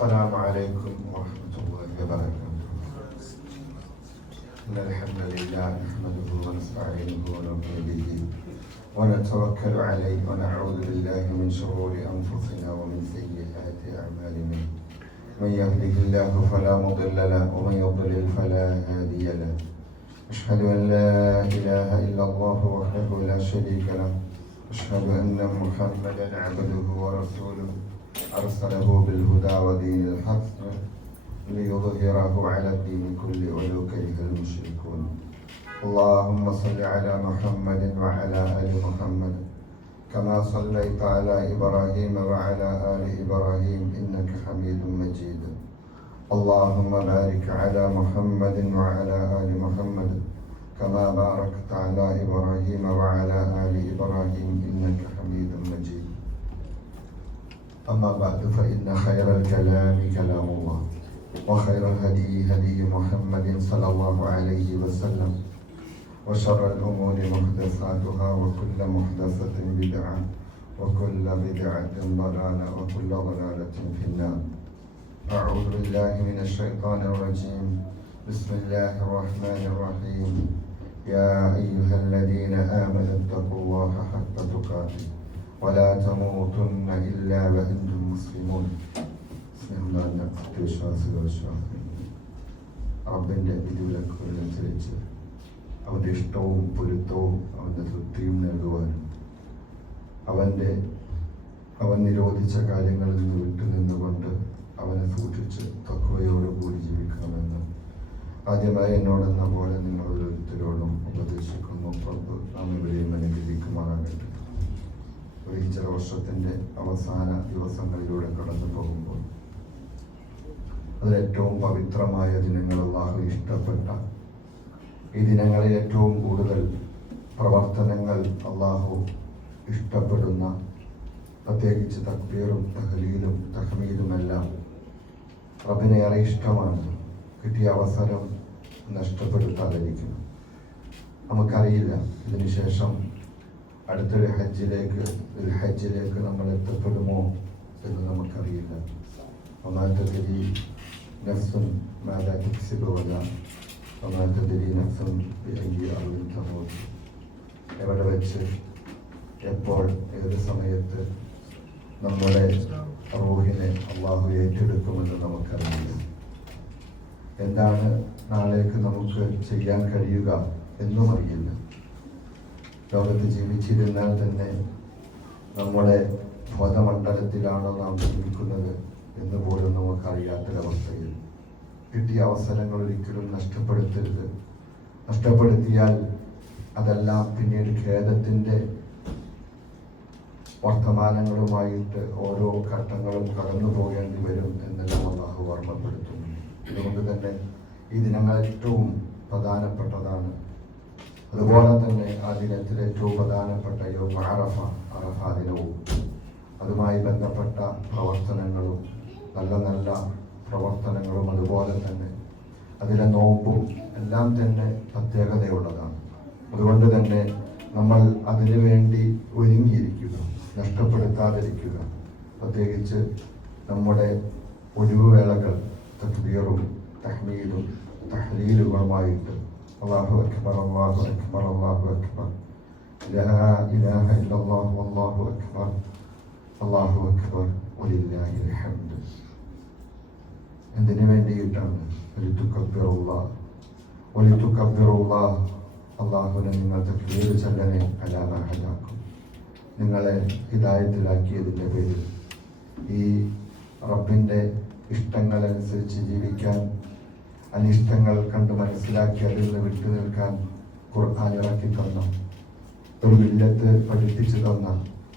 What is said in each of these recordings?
السلام عليكم ورحمة الله وبركاته. إن الحمد لله نحمده ونستعينه ونؤمن به ونتوكل عليه ونعوذ بالله من شرور أنفسنا ومن سيئات أعمالنا. من يهده الله فلا مضل له ومن يضلل فلا هادي له. أشهد أن لا إله إلا الله وحده لا شريك له. أشهد أن محمدا عبده ورسوله أرسله بالهدى ودين الحق ليظهره على الدين كله ولو كره المشركون. اللهم صل على محمد وعلى آل محمد كما صليت على إبراهيم وعلى آل إبراهيم إنك حميد مجيد. اللهم بارك على محمد وعلى آل محمد كما باركت على إبراهيم وعلى آل إبراهيم إنك حميد مجيد. أما بعد فإن خير الكلام كلام الله وخير الهدي هدي محمد صلى الله عليه وسلم وشر الأمور محدثاتها وكل محدثة بدعة وكل بدعة ضلالة وكل ضلالة في النار. أعوذ بالله من الشيطان الرجيم. بسم الله الرحمن الرحيم. يا أيها الذين آمنوا اتقوا الله حق تقاته ولا تموتن إلا وأنتم مسلمون. സ്നേഹം വിശ്വാസികൾ റബ്ബിൻ്റെ വിധിവിലക്കുകളനുസരിച്ച് അവൻ്റെ ഇഷ്ടവും പൊരുത്തവും അവൻ്റെ തൃപ്തിയും നൽകുവാനും അവൻ നിരോധിച്ച കാര്യങ്ങളിൽ നിന്ന് വിട്ടുനിന്നുകൊണ്ട് അവനെ സൂക്ഷിച്ച് തഖ്വയോടുകൂടി ജീവിക്കണമെന്ന് ആദ്യമായി എന്നോടെന്ന പോലെ നിങ്ങൾ ഓരോരുത്തരോടും ഉപദേശിക്കുന്നു. റബ്ബ് നാം ഇവരെയും അനുഗ്രഹിക്കുമാറാകട്ടെ. ഈ ചില വർഷത്തിൻ്റെ അവസാന ദിവസങ്ങളിലൂടെ കടന്നു പോകുമ്പോൾ അതിലേറ്റവും പവിത്രമായ ദിനങ്ങൾ അല്ലാഹു ഇഷ്ടപ്പെട്ട ഈ ദിനങ്ങളിൽ ഏറ്റവും കൂടുതൽ പ്രവർത്തനങ്ങൾ അല്ലാഹു ഇഷ്ടപ്പെടുന്ന, പ്രത്യേകിച്ച് തക്ബീറും തഹ്ലീലും തഹ്മീദുമെല്ലാം റബ്ബിനെ ഏറെ ഇഷ്ടമാണ്. കിട്ടിയ അവസരം നഷ്ടപ്പെടുത്താതിരിക്കണം. നമുക്കറിയില്ല ഇതിനുശേഷം അടുത്തൊരു ഹജ്ജിലേക്ക് നമ്മൾ എത്തപ്പെടുമോ എന്ന് നമുക്കറിയില്ല. ഒന്നാമത്തെ തിരി നഫ്സുൻ മാദാ തക്സിബു വലാ ഒന്നാമത്തെ തിരി നഫ്സുൻ ബിഅയ്യി അർളിൻ തമൂത്. എവിടെ വെച്ച് എപ്പോൾ ഏത് സമയത്ത് നമ്മുടെ റൂഹിനെ അല്ലാഹു ഏറ്റെടുക്കുമെന്ന് നമുക്കറിയില്ല. എന്താണ് നാളേക്ക് നമുക്ക് ചെയ്യാൻ കഴിയുക എന്നും അറിയില്ല. ലോകത്ത് ജീവിച്ചിരുന്നാൽ തന്നെ നമ്മുടെ ബോധമണ്ഡലത്തിലാണോ നാം ജീവിക്കുന്നത് എന്ന് പോലും നമുക്കറിയാത്തൊരവസ്ഥയിൽ കിട്ടിയ അവസരങ്ങൾ ഒരിക്കലും നഷ്ടപ്പെടുത്തരുത്. നഷ്ടപ്പെടുത്തിയാൽ അതെല്ലാം പിന്നീട് ഖേദത്തിൻ്റെ വർത്തമാനങ്ങളുമായിട്ട് ഓരോ ഘട്ടങ്ങളും കടന്നു പോകേണ്ടി വരും എന്നെല്ലാം അല്ലാഹു ഓർമ്മപ്പെടുത്തുന്നു. അതുകൊണ്ട് തന്നെ ഈ ദിനങ്ങൾ ഏറ്റവും പ്രധാനപ്പെട്ടതാണ്. അതുപോലെ തന്നെ ആ ദിനത്തിൽ ഏറ്റവും പ്രധാനപ്പെട്ട അറഫ ദിനവും അതുമായി ബന്ധപ്പെട്ട പ്രവർത്തനങ്ങളും നല്ല പ്രവർത്തനങ്ങളും അതുപോലെ തന്നെ അതിലെ നോമ്പും എല്ലാം തന്നെ പ്രത്യേകതയുള്ളതാണ്. അതുകൊണ്ട് തന്നെ നമ്മൾ അതിനു വേണ്ടി ഒരുങ്ങിയിരിക്കുക, നഷ്ടപ്പെടുത്താതിരിക്കുക. പ്രത്യേകിച്ച് നമ്മുടെ ഒഴിവുവേളകൾ തക്ബീറും തഹ്മീദും തഹ്ലീലുകളുമായിട്ട് അല്ലാഹു അക്ബർ അല്ലാഹു അക്ബർ അല്ലാഹു അക്ബർ ലാ ഇലാഹ ഇല്ലല്ലാഹു വല്ലാഹു അക്ബർ അല്ലാഹു അക്ബർ വലില്ലാഹിൽ ഹംദ്. എന്തിനു വേണ്ടിയിട്ടാണ്? വലിതുകബ്ബിറുല്ലാഹ്. അല്ലാഹുവിനെ നിങ്ങൾ തക്ബീർ ചൊല്ലണേ അലാ മാ ഹദാക്കും. നിങ്ങളെ ഹിദായത്തിലാക്കിയതിൻ്റെ പേരിൽ ഈ റബ്ബിൻ്റെ ഇഷ്ടങ്ങളനുസരിച്ച് ജീവിക്കാൻ, അനിഷ്ടങ്ങൾ കണ്ട് മനസ്സിലാക്കി അതിൽ നിന്ന് വിട്ടു നിൽക്കാൻ ഖുർആൻ ഇറക്കി തന്ന, ഒരു മില്ലത്ത് പഠിപ്പിച്ചു തന്ന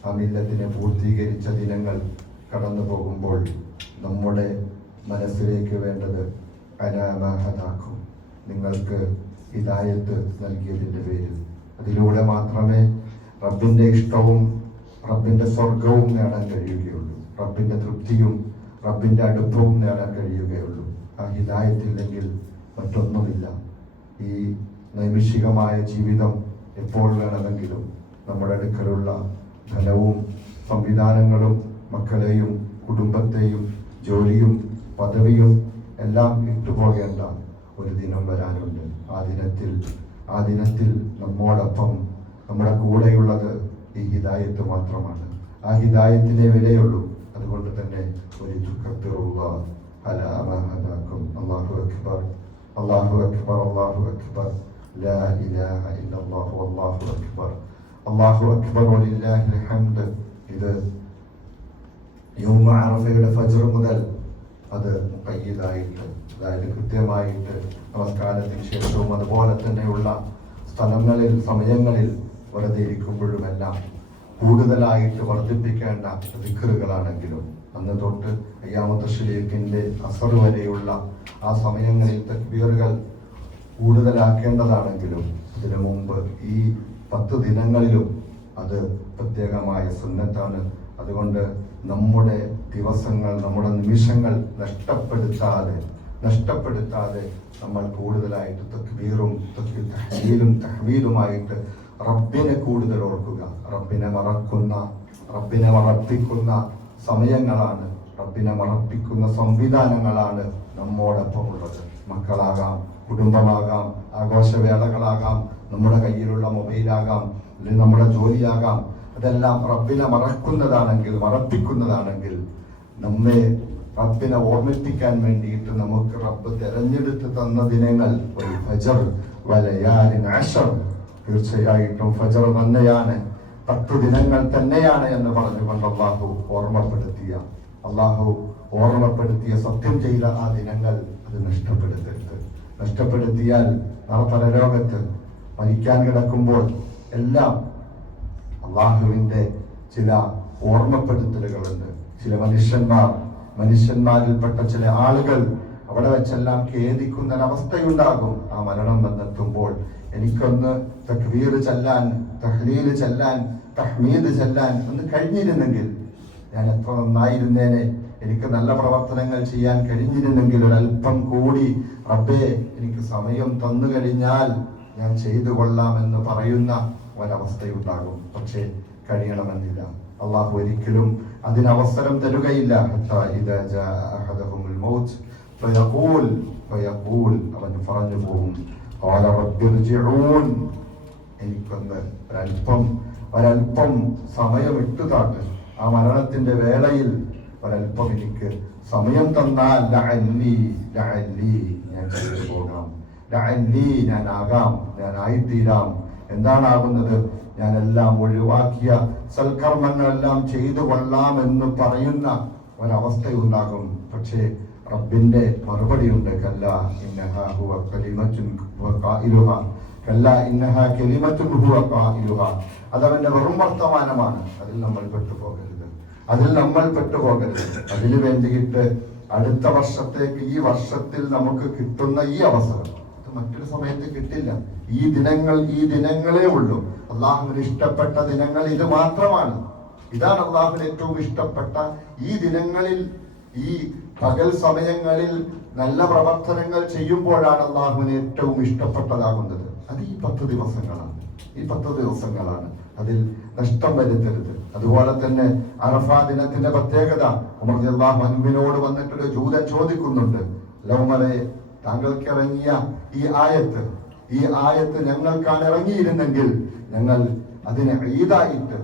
ആ മില്ലത്തിനെ പൂർത്തീകരിച്ച ദിനങ്ങൾ കടന്നു പോകുമ്പോൾ നമ്മുടെ മനസ്സിലേക്ക് വേണ്ടത് അലാ മാ ഹദാക്കും, നിങ്ങൾക്ക് ഹിദായത്ത് നൽകിയതിൻ്റെ പേരിൽ. അതിലൂടെ മാത്രമേ റബ്ബിൻ്റെ ഇഷ്ടവും റബ്ബിൻ്റെ സ്വർഗവും നേടാൻ കഴിയുകയുള്ളൂ. റബ്ബിൻ്റെ തൃപ്തിയും റബ്ബിൻ്റെ അടുപ്പവും നേടാൻ കഴിയുകയുള്ളൂ. ആ ഹിദായത്തില്ലെങ്കിൽ മറ്റൊന്നുമില്ല. ഈ നൈമിഷികമായ ജീവിതം എപ്പോൾ വേണമെങ്കിലും നമ്മുടെ അടുക്കലുള്ള ധനവും സംവിധാനങ്ങളും മക്കളെയും കുടുംബത്തെയും ജോലിയും പദവിയും എല്ലാം ഇട്ടുപോകേണ്ട ഒരു ദിനം വരാനുണ്ട്. ആ ദിനത്തിൽ നമ്മോടൊപ്പം നമ്മുടെ കൂടെയുള്ളത് ഈ ഹിദായത്ത് മാത്രമാണ്. ആ ഹിദായത്തിനെ വിലയുള്ളൂ. അതുകൊണ്ട് തന്നെ അല്ലാഹു അക്ബർ, അല്ലാഹു അക്ബർ, അല്ലാഹു അക്ബർ, ലാ ഇലാഹ ഇല്ലല്ലാഹു അല്ലാഹു അക്ബർ, അല്ലാഹു അക്ബർ വലില്ലാഹിൽ ഹംദ്. ഇത് യൗമ അറഫയുടെ ഫജ്ർ മുതൽ അത് മുഖയ്യിദായിട്ട്, അതായത് കൃത്യമായിട്ട് നമസ്കാരത്തിന് ശേഷവും അതുപോലെ തന്നെയുള്ള സ്ഥലങ്ങളിൽ സമയങ്ങളിൽ വെറുതെ ഇരിക്കുമ്പോഴുമെല്ലാം കൂടുതലായിട്ട് വർദ്ധിപ്പിക്കേണ്ട ദിക്റുകളാണെങ്കിലും അന്ന് തൊട്ട് അയ്യാമത്ത് തശ്രീഖിന്റെ അസർ വരെയുള്ള ആ സമയങ്ങളിൽ തക്ബീറുകൾ കൂടുതലാക്കേണ്ടതാണെങ്കിലും ഇതിനു മുമ്പ് ഈ 10 ദിനങ്ങളിലും അത് പ്രത്യേകമായ സുന്നത്താണ്. അതുകൊണ്ട് നമ്മുടെ ദിവസങ്ങൾ, നമ്മുടെ നിമിഷങ്ങൾ നഷ്ടപ്പെടുത്താതെ നമ്മൾ കൂടുതലായിട്ട് തക്ബീറും തഹ്മീദുമായിട്ട് റബ്ബിനെ കൂടുതൽ ഓർക്കുക. റബ്ബിനെ മറപ്പിക്കുന്ന സമയങ്ങളാണ്, റബ്ബിനെ മറപ്പിക്കുന്ന സംവിധാനങ്ങളാണ് നമ്മോടൊപ്പമുള്ളത്. മക്കളാകാം, കുടുംബമാകാം, ആഘോഷവേളകളാകാം, നമ്മുടെ കയ്യിലുള്ള മൊബൈലാകാം, അല്ലെങ്കിൽ നമ്മുടെ ജോലിയാകാം. അതെല്ലാം റബ്ബിനെ മറപ്പിക്കുന്നതാണെങ്കിൽ നമ്മെ റബ്ബിനെ ഓർമ്മിപ്പിക്കാൻ വേണ്ടിയിട്ട് നമുക്ക് റബ്ബ് തെരഞ്ഞെടുത്ത് തന്ന ദിനങ്ങൾ ഫജ്ർ വലയാലിൻ അശ്ർ, തീർച്ചയായിട്ടും ഫജ്ർ തന്നെയാണ്, 10 ദിനങ്ങൾ തന്നെയാണ് എന്ന് പറഞ്ഞുകൊണ്ട് അള്ളാഹു ഓർമ്മപ്പെടുത്തിയ സത്യം ചെയ്ത ആ ദിനങ്ങൾ അത് നഷ്ടപ്പെടുത്തിയാൽ പരലോകത്ത് മരിക്കാൻ കിടക്കുമ്പോൾ എല്ലാം അള്ളാഹുവിന്റെ ചില ഓർമ്മപ്പെടുത്തലുകളുണ്ട്. ചില മനുഷ്യന്മാരിൽപ്പെട്ട ചില ആളുകൾ അവിടെ വെച്ചെല്ലാം ഖേദിക്കുന്ന ഒരവസ്ഥയുണ്ടാകും. ആ മരണം വന്നെത്തുമ്പോൾ എനിക്കൊന്ന് തക്ബീർ ചെല്ലാൻ, തഹ്ലീൽ ചെല്ലാൻ, തഹ്മീദ് ചെല്ലാൻ ഒന്ന് കഴിഞ്ഞിരുന്നെങ്കിൽ ഞാൻ എത്ര നന്നായിരുന്നേനെ, എനിക്ക് നല്ല പ്രവർത്തനങ്ങൾ ചെയ്യാൻ കഴിഞ്ഞിരുന്നെങ്കിൽ, ഒരല്പം കൂടി റബ്ബേ എനിക്ക് സമയം തന്നു കഴിഞ്ഞാൽ ഞാൻ ചെയ്തു കൊള്ളാമെന്ന് പറയുന്ന ഒരവസ്ഥയുണ്ടാകും. പക്ഷേ കഴിയണമെന്നില്ല. അള്ളാഹു ഒരിക്കലും അതിനവസരം തരുകയില്ല. അവൻ പറഞ്ഞു പോകും, എനിക്കൊന്ന് ഒരല്പം സമയം ഇട്ടുതാട്ട്, ആ മരണത്തിന്റെ വേളയിൽ ഒരല്പം എനിക്ക് സമയം തന്നാൽ ഞാൻ ചെയ്തു പോകാം, ഞാനായിത്തീരാം. എന്താണാകുന്നത്? ഞാനെല്ലാം ഒഴിവാക്കിയ സൽക്കർമ്മങ്ങളെല്ലാം ചെയ്തു കൊള്ളാമെന്ന് പറയുന്ന ഒരവസ്ഥയുണ്ടാകും. പക്ഷേ റബ്ബിന്റെ മറുപടിയുണ്ട്, കല്ലാ ഇന്നഹാ ഹുവ കലിമത്തുൻ ഹുവ ഖായിലുഹാ, കല്ലാ ഇന്നഹാ കലിമത്തുൻ ഹുവ ഖായിലുഹാ. അതവന്റെ വെറും വർത്തമാനമാണ്. അതിൽ നമ്മൾ പെട്ടുപോകരുത്. അതിനു വേണ്ടിയിട്ട് അടുത്ത വർഷത്തേക്ക്, ഈ വർഷത്തിൽ നമുക്ക് കിട്ടുന്ന ഈ അവസരം മറ്റൊരു സമയത്ത് കിട്ടില്ല. ഈ ദിനങ്ങളേ ഉള്ളൂ. അള്ളാഹുവിന് ഇഷ്ടപ്പെട്ട ദിനങ്ങൾ ഇത് മാത്രമാണ്. ഇതാണ് അള്ളാഹുവിന് ഏറ്റവും ഇഷ്ടപ്പെട്ട ഈ ദിനങ്ങളിൽ, ഈ പകൽ സമയങ്ങളിൽ നല്ല പ്രവർത്തനങ്ങൾ ചെയ്യുമ്പോഴാണ് അള്ളാഹുവിന് ഏറ്റവും ഇഷ്ടപ്പെട്ടതാകുന്നത്. അത് ഈ 10 ദിവസങ്ങളാണ്. അതിൽ നഷ്ടം വരുത്തരുത്. അതുപോലെ തന്നെ അറഫാ ദിനത്തിന്റെ പ്രത്യേകത, ഉമർ റളിയല്ലാഹു അൻഹുവിനോട് വന്നിട്ടൊരു ജൂതൻ ചോദിക്കുന്നുണ്ട്, ലൗമറെ താങ്കൾക്ക് ഇറങ്ങിയ ഈ ആയത്ത് ഞങ്ങൾക്കാണ് ഇറങ്ങിയിരുന്നെങ്കിൽ ഞങ്ങൾ അതിനെ ഈദായിട്ട്,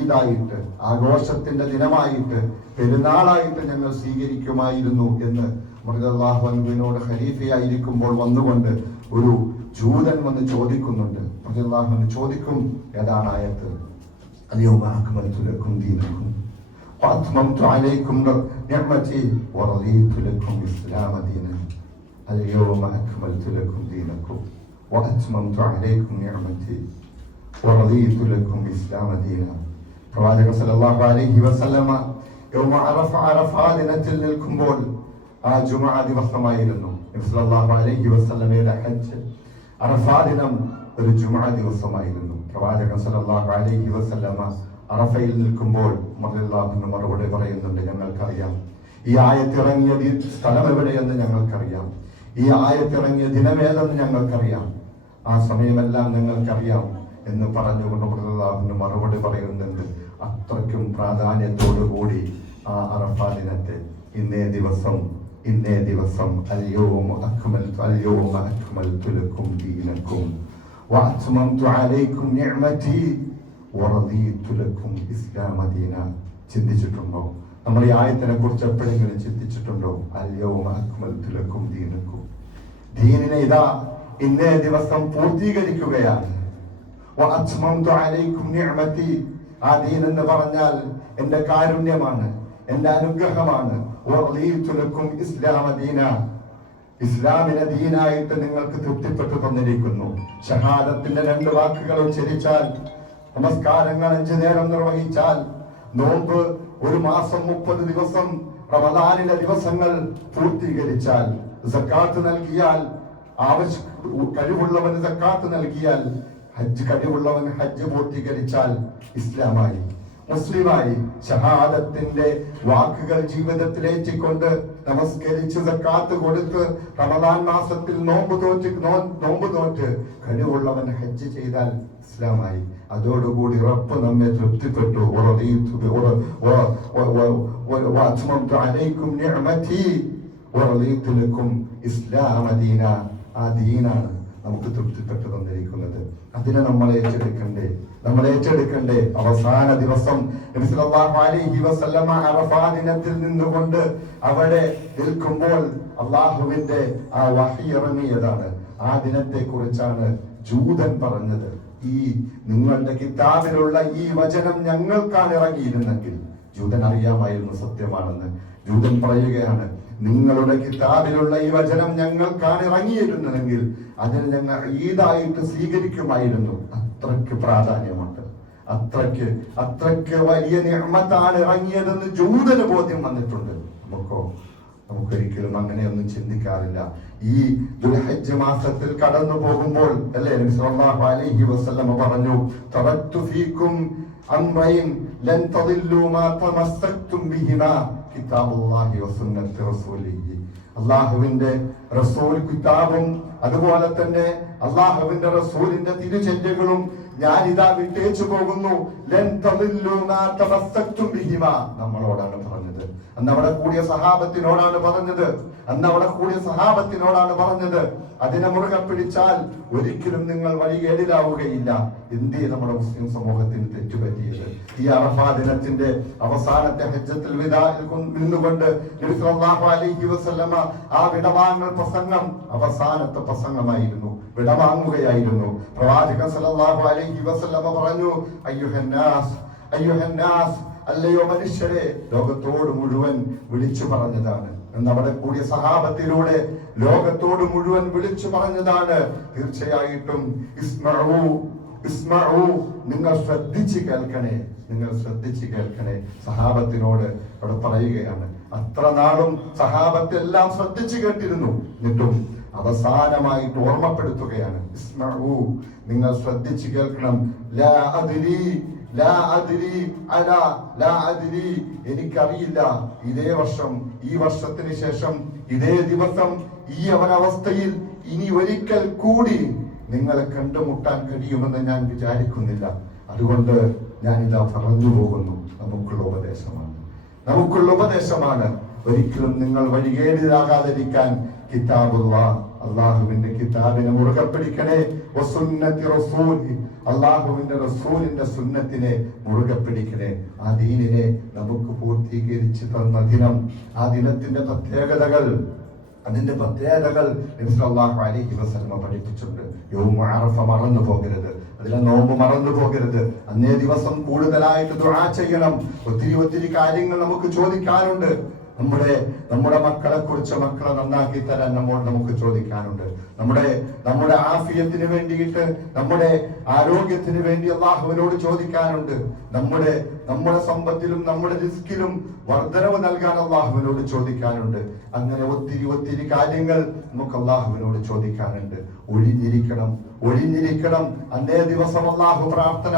ഈദായിട്ട്, ആഘോഷത്തിന്റെ ദിനമായിട്ട്, പെരുന്നാളായിട്ട് ഞങ്ങൾ സ്വീകരിക്കുമായിരുന്നു എന്ന് റളിയല്ലാഹു അൻഹുവിനോട് ഖലീഫയായിരിക്കുമ്പോൾ വന്നുകൊണ്ട് ഒരു ജൂതൻ വന്ന് ചോദിക്കുന്നുണ്ട്. റളിയല്ലാഹു അൻഹു ചോദിക്കും, ഏതാണ് ആയത്ത്? അൽയൗമ അക്മൽതു ലക്കും ദീനക്കും വഅത്മംതു അലൈക്കും നിഅമതി വറദീതു ലക്കും ഇസ്ലാമ ദീനൻ. اليوم أكملت لكم دينكم وأتممت عليكم نعمتي ورضيت لكم الإسلام دينا. പ്രവാചകൻ സല്ലല്ലാഹു അലൈഹി വസല്ലമ യൗമ അറഫ ദിനത്തിൽ നിൽക്കുമ്പോൾ, ആ ജുമുഅ ദിവസമായിരുന്നു. നബി സല്ലല്ലാഹു അലൈഹി വസല്ലമയുടെ ഹജ്ജ് അറഫ ദിനം ഒരു ജുമുഅ ദിവസമായിരുന്നു. പ്രവാചകൻ സല്ലല്ലാഹു അലൈഹി വസല്ലമ അറഫയിൽ നിൽക്കുമ്പോൾ റളിയല്ലാഹു മറുപടി പറയുന്നുണ്ട്, ഞങ്ങൾക്കറിയാം ഈ ആയത്തിറങ്ങിയ സ്ഥലം എവിടെയെന്ന് ഞങ്ങൾക്കറിയാം, ഈ ആയത്തിറങ്ങിയ ദിനമേതെന്ന് ഞങ്ങൾക്കറിയാം, ആ സമയമെല്ലാം ഞങ്ങൾക്കറിയാം എന്ന് പറഞ്ഞുകൊണ്ട് റളിയല്ലാഹു മറുപടി പറയുന്നുണ്ട്. അത്രയ്ക്കും പ്രാധാന്യത്തോടു കൂടി ആ അറഫാ ദിനത്തെ, ഇന്നേ ദിവസം ഇന്നേ ദിവസം അൽയൗമ അക്മൽതു ലക്കും ദീനക്കും വഅത്മംതു അലൈക്കും നിഅമതി വറദീതു ലക്കും ഇസ്ലാമ ദീന. ചിന്തിച്ചിട്ടുണ്ടോ? നമ്മൾ ഈ ആയത്തിനെ കുറിച്ച് എപ്പോഴെങ്കിലും ചിന്തിച്ചിട്ടുണ്ടോ? അൽയൗമ അക്മൽതു ലക്കും ദീനക്കും, ദീനിനെ ഇതാ ഇന്നേ ദിവസം പൂർത്തീകരിക്കുകയാണ്. വഅത്മംതു അലൈക്കും നിഅമതി, ആ ദീൻ എന്ന് പറഞ്ഞാൽ എന്റെ കാരുണ്യമാണ്, എന്റെ അനുഗ്രഹമാണ്. വറദീതു ലക്കും ഇസ്ലാമ ദീന, ഇസ്ലാമിനെ ദീനായിട്ട് നിങ്ങൾക്ക് തൃപ്തിപ്പെട്ടു തന്നിരിക്കുന്നു. ഷഹാദത്തിന്റെ 2 വാക്കുകൾ ഉച്ചരിച്ചാൽ, നമസ്കാരങ്ങൾ 5 നേരം നിർവഹിച്ചാൽ, നോമ്പ് 1 മാസം 30 ദിവസം റമദാനിലെ ദിവസങ്ങൾ പൂർത്തീകരിച്ചാൽ, സക്കാത്ത് നൽകിയാൽ, കഴിവുള്ളവന് സക്കാത്ത് നൽകിയാൽ, ഹജ്ജ് കഴിവുള്ളവൻ ഹജ്ജ് പൂർത്തീകരിച്ചാൽ ഇസ്ലാമായി, മുസ്ലിമായി. ഷഹാദത്തിന്റെ വാക്കുകൾ ജീവിതത്തിലേറ്റിക്കൊണ്ട് നമസ്കരിച്ച് സക്കാത്ത് കൊടുത്ത് റമദാൻ മാസത്തിൽ നോമ്പ് നോറ്റ് കഴിവുള്ളവൻ ഹജ്ജ് ചെയ്താൽ ഇസ്ലാമായി. അതോടുകൂടി റബ്ബ് നമ്മെ തൃപ്തിപ്പെട്ടു. ഇസ്ലാമ ദീന, ആ ദീനാണ് നമുക്ക് തൃപ്തിപ്പെട്ടു തന്നിരിക്കുന്നത്. അതിനെ നമ്മൾ ഏറ്റെടുക്കണ്ടേ. അവസാന ദിവസം നബി സല്ലല്ലാഹു അലൈഹി വസല്ലമ അറഫാ ദിനത്തിൽ നിന്നുകൊണ്ട് അവിടെ നിൽക്കുമ്പോൾ അള്ളാഹുവിന്റെ ആ വഹി ഇറങ്ങിയതാണ്. ആ ദിനത്തെ കുറിച്ചാണ് ജൂതൻ പറഞ്ഞത്, ഈ നിങ്ങളുടെ കിതാബിലുള്ള ഈ വചനം ഞങ്ങൾക്കാണ് ഇറങ്ങിയിരുന്നെങ്കിൽ. ജൂതൻ അറിയാമായിരുന്നു സത്യമാണെന്ന്. ജൂതൻ പറയുകയാണ്, നിങ്ങളുടെ കിതാബിലുള്ള ഈ വചനം ഞങ്ങൾക്കാണ് ഇറങ്ങിയിരുന്നെങ്കിൽ അതിന് ഞങ്ങൾ ഈദായിട്ട് സ്വീകരിക്കുമായിരുന്നു. അത്രയ്ക്ക് പ്രാധാന്യമുണ്ട്, അത്രയ്ക്ക് വലിയ നിഅമത്താണ് ഇറങ്ങിയതെന്ന് ജൂതന് ബോധ്യം വന്നിട്ടുണ്ട്. നമുക്കൊരിക്കലും അങ്ങനെയൊന്നും ചിന്തിക്കാറില്ല. ഈ ദുൽഹജ്ജ് മാസത്തിൽ കടന്നു പോകുമ്പോൾ അല്ലേ നബി സല്ലല്ലാഹു അലൈഹി വസല്ലം പറഞ്ഞു, തറക്തു ഫീകും അംറൈൻ ലൻ തദില്ലു മാ തമസ്സക്തും ബിഹിമാ കിതാബുല്ലാഹി വസുന്നത്തി റസൂലിഹി. അല്ലാഹുവിന്റെ റസൂൽ കിതാബും അതുപോലെ തന്നെ അല്ലാഹുവിന്റെ റസൂലിന്റെ തിരുചര്യകളും ഞാൻ ഇതാ വിട്ടേച്ചു പോകുന്നു. ലൻ തദില്ലു മാ തമസ്സക്തും ബിഹിമാ, നമ്മളോടാണ് പറഞ്ഞത്. അന്ന് അവിടെ കൂടിയ സഹാബത്തിനോടാണ് പറഞ്ഞത്. അതിനെ മുറുകെ പിടിച്ചാൽ ഒരിക്കലും നിങ്ങൾ വഴികേടിലാവുകയില്ല. എന്തേ നമ്മുടെ മുസ്ലിം സമൂഹത്തിന് തെറ്റുപറ്റിയത്? ഈ അറഫാ ദിനത്തിന്റെ അവസാനത്തെ ഹജ്ജത്തുൽ വിദാഇൽ നിന്നുകൊണ്ട് നബി സല്ലല്ലാഹു അലൈഹി വസല്ലമ ആ വിടവാങ്ങൽ പ്രസംഗം അവസാനത്തെ പ്രസംഗമായിരുന്നു, വിടവാങ്ങുകയായിരുന്നു. പ്രവാചകൻ സല്ലല്ലാഹു അലൈഹി വസല്ലമ പറഞ്ഞു, അയ്യുഹന്നാസ്, അല്ലയോ മനുഷ്യരെ, ലോകത്തോട് മുഴുവൻ വിളിച്ചു പറഞ്ഞതാണ്. അവിടെ കൂടിയ സഹാബത്തിലൂടെ ലോകത്തോട് മുഴുവൻ വിളിച്ചു പറഞ്ഞതാണ്. തീർച്ചയായിട്ടും ഇസ്മഉ, നിങ്ങൾ ശ്രദ്ധിച്ച് കേൾക്കണേ. സഹാബത്തിനോട് അവിടെ പറയുകയാണ്. അത്ര നാളും സഹാബത്തെല്ലാം ശ്രദ്ധിച്ചു കേട്ടിരുന്നു. എന്നിട്ടും അവസാനമായിട്ട് ഓർമ്മപ്പെടുത്തുകയാണ്, ഇസ്മഉ, നിങ്ങൾ ശ്രദ്ധിച്ചു കേൾക്കണം. ലാ അദ്രി, എനിക്കറിയില്ല, ഇതേ വർഷം, ഈ വർഷത്തിന് ശേഷം ഇതേ ദിവസം ഈ അവസ്ഥയിൽ ഇനി ഒരിക്കൽ കൂടി നിങ്ങളെ കണ്ടുമുട്ടാൻ കഴിയുമെന്ന് ഞാൻ വിചാരിക്കുന്നില്ല. അതുകൊണ്ട് ഞാനിതാ പറഞ്ഞു പോകുന്നു. നമുക്കുള്ള ഉപദേശമാണ്. ഒരിക്കലും നിങ്ങൾ വഴികേടിലാകാതിരിക്കാൻ അള്ളാഹുവിന്റെ കിതാബിനെ മുറുകെ പിടിക്കണേ. അള്ളാഹുവിന്റെ റസൂലിന്റെ സുന്നത്തിനെ മുറുകെ പിടിക്കണേ. ആ ദീനിനെ നമുക്ക് പൂർത്തീകരിച്ച് തന്ന ദിനം, ആ ദിനത്തിന്റെ അതിന്റെ പ്രത്യേകതകൾ നബി സല്ലല്ലാഹു അലൈഹി വസല്ലം പഠിപ്പിച്ചിട്ടുണ്ട്. യൗമ അറഫ മറന്നു പോകരുത്, അതിലെ നോമ്പ് മറന്നു പോകരുത്. അന്നേ ദിവസം കൂടുതലായിട്ട് ദുആ ചെയ്യണം. ഒത്തിരി കാര്യങ്ങൾ നമുക്ക് ചോദിക്കാനുണ്ട്. നമ്മുടെ മക്കളെ കുറിച്ച്, മക്കളെ നന്നാക്കി തരാൻ നമുക്ക് ചോദിക്കാനുണ്ട്. നമ്മുടെ ആഫിയത്തിന് വേണ്ടിയിട്ട്, നമ്മുടെ ആരോഗ്യത്തിന് വേണ്ടി അള്ളാഹുവിനോട് ചോദിക്കാനുണ്ട്. നമ്മുടെ സമ്പത്തിലും നമ്മുടെ റിസ്കിലും വർധനവ് നൽകാൻ അള്ളാഹുവിനോട് ചോദിക്കാനുണ്ട്. അങ്ങനെ ഒത്തിരി കാര്യങ്ങൾ നമുക്ക് അള്ളാഹുവിനോട് ചോദിക്കാനുണ്ട്. ഒഴിഞ്ഞിരിക്കണം. അന്നേ ദിവസം പ്രാർത്ഥന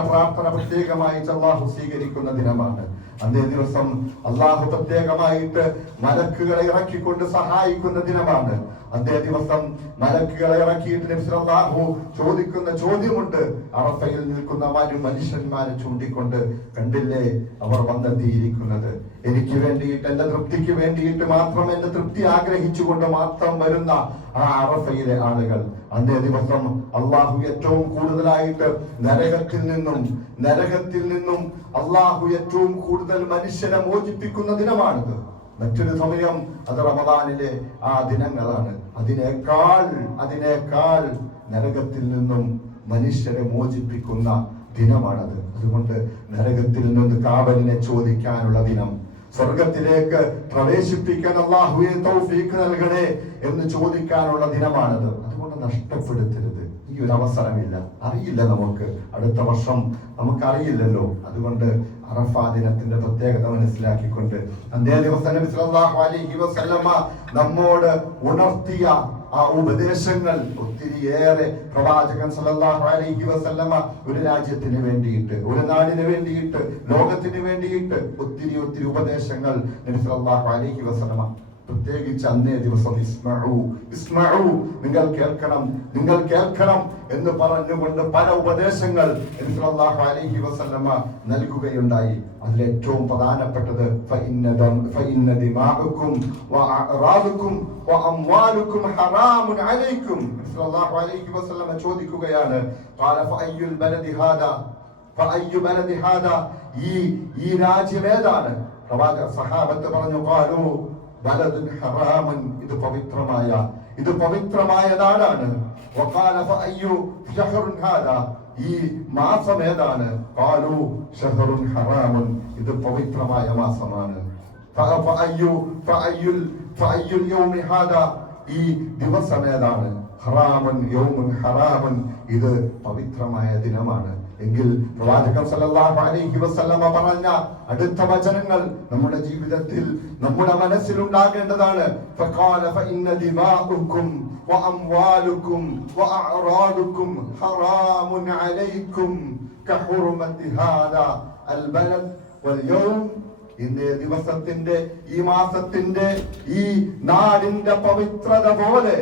പ്രത്യേകമായിട്ട് അള്ളാഹു സ്വീകരിക്കുന്ന ദിനമാണ്. അന്നേ ദിവസം അള്ളാഹു പ്രത്യേകമായിട്ട് മലക്കുകളെ ഇറക്കിക്കൊണ്ട് സഹായിക്കുന്ന ദിനമാണ്. അന്നേ ദിവസം മലക്കുകളെ ഇറക്കിയിട്ട് നബി സല്ലല്ലാഹു ചോദിക്കുന്ന ചോദ്യമുണ്ട്. അറഫയിൽ നിൽക്കുന്ന മനുഷ്യന്മാരെ ചൂണ്ടിക്കൊണ്ട്, കണ്ടില്ലേ അവർ വന്നെത്തിയിരിക്കുന്നത്? എനിക്ക് വേണ്ടിയിട്ട്, എന്റെ തൃപ്തിക്ക് വേണ്ടിയിട്ട് മാത്രം, എന്റെ തൃപ്തി ആഗ്രഹിച്ചുകൊണ്ട് മാത്രം വരുന്ന ആ അറഫയിലെ ആളുകൾ, അന്നേ ദിവസം അള്ളാഹു ഏറ്റവും കൂടുതലായിട്ട് നരകത്തിൽ നിന്നും അള്ളാഹു ഏറ്റവും കൂടുതൽ മനുഷ്യനെ മോചിപ്പിക്കുന്ന ദിനമാണിത്. മറ്റൊരു സമയം അത് റമദാനിലെ ആ ദിനങ്ങളാണ്. അതിനേക്കാൾ നരകത്തിൽ നിന്നും മനുഷ്യരെ മോചിപ്പിക്കുന്ന ദിനമാണത്. അതുകൊണ്ട് നരകത്തിൽ നിന്ന് കാവലിനെ ചോദിക്കാനുള്ള ദിനം, സ്വർഗത്തിലേക്ക് പ്രവേശിപ്പിക്കാൻ അല്ലാഹുവേ തൗഫീഖ് നൽകണേ എന്ന് ചോദിക്കാനുള്ള ദിനമാണത്. അതുകൊണ്ട് നഷ്ടപ്പെടുത്തരുത്. ഈ ഒരു അവസരമില്ല. അറിയില്ല, നമുക്ക് അടുത്ത വർഷം നമുക്കറിയില്ലല്ലോ. അതുകൊണ്ട് അറഫ ദിനത്തിന്റെ പ്രത്യേകത മനസ്സിലാക്കിക്കൊണ്ട് അന്നേ ദിവസം നബി സല്ലല്ലാഹു അലൈഹി വസല്ലമ നമ്മോട് ഉണർത്തിയ ആ ഉപദേശങ്ങൾ ഒത്തിരിയേറെ പ്രവാചകൻ സല്ലല്ലാഹു അലൈഹി വസല്ലമ ഒരു രാജ്യത്തിന് വേണ്ടിയിട്ട്, ഒരു നാടിന് വേണ്ടിയിട്ട്, ലോകത്തിന് വേണ്ടിയിട്ട് ഒത്തിരി ഉപദേശങ്ങൾ നബി സല്ലല്ലാഹു അലൈഹി വസല്ലമ പ്രത്യേകിച്ച് അന്നേ ദിവസം ഇസ്മഉ, നിങ്ങൾ കേൾക്കണം എന്ന് പറഞ്ഞുകൊണ്ട് പല ഉപദേശങ്ങൾ നബി സല്ലല്ലാഹു അലൈഹി വസല്ലമ നൽകുകയുണ്ടായി. അതിലേറ്റവും പ്രധാനപ്പെട്ടത് ഫഇന്ന ദിമാഅകും വഅറാദുകും വഅംവാലുകും ഹറാമുൻ അലൈക്കും. നബി സല്ലല്ലാഹു അലൈഹി വസല്ലമ ചോദിക്കുകയാണ്, ഖാല ഫഅയ്യുൽ ബലദി ഹാദാ, ഈ രാജ്യം ഏതാണ്? സഹാബത്ത് പറഞ്ഞു, ഖാലു ബലദുൻ ഹറാമുൻ, ഇത് പവിത്രമായ നാടാണ്. വഖാല ഫഅയ്യു ശഹറുൻ ഹാദാ, ഈ മാസം ഏതാണ്? ഖാലു ശഹറുൻ ഹറാമുൻ, ഇത് പവിത്രമായ മാസമാണ്. ഫഅയ്യുൽ യൗമി ഹാദാ, ഈ ദിവസം ഏതാണ്? ഹറാമുൻ യൗമുൻ ഹറാമുൻ, ഇത് പവിത്രമായ ദിനമാണ്. എങ്കിൽ പ്രവാചകൻ സല്ലല്ലാഹു അലൈഹി വസല്ലമ പറഞ്ഞ അടുത്ത വചനങ്ങൾ നമ്മുടെ ജീവിതത്തിൽ, നമ്മുടെ മനസ്സിൽ ഉണ്ടാകേണ്ടതാണ്. ഫഖാല ഫഇന്ന ദിമാഅകും വഅംവാലുകും വഅറാദുകും ഹറാമുൻ അലൈക്കും കഹുർമതി ഹാദാ അൽബലദ് വൽയൗം. ഇന്നേ ദിവസത്തിന്റെ, ഈ മാസത്തിന്റെ, ഈ നാടിന്റെ പവിത്രത പോലെ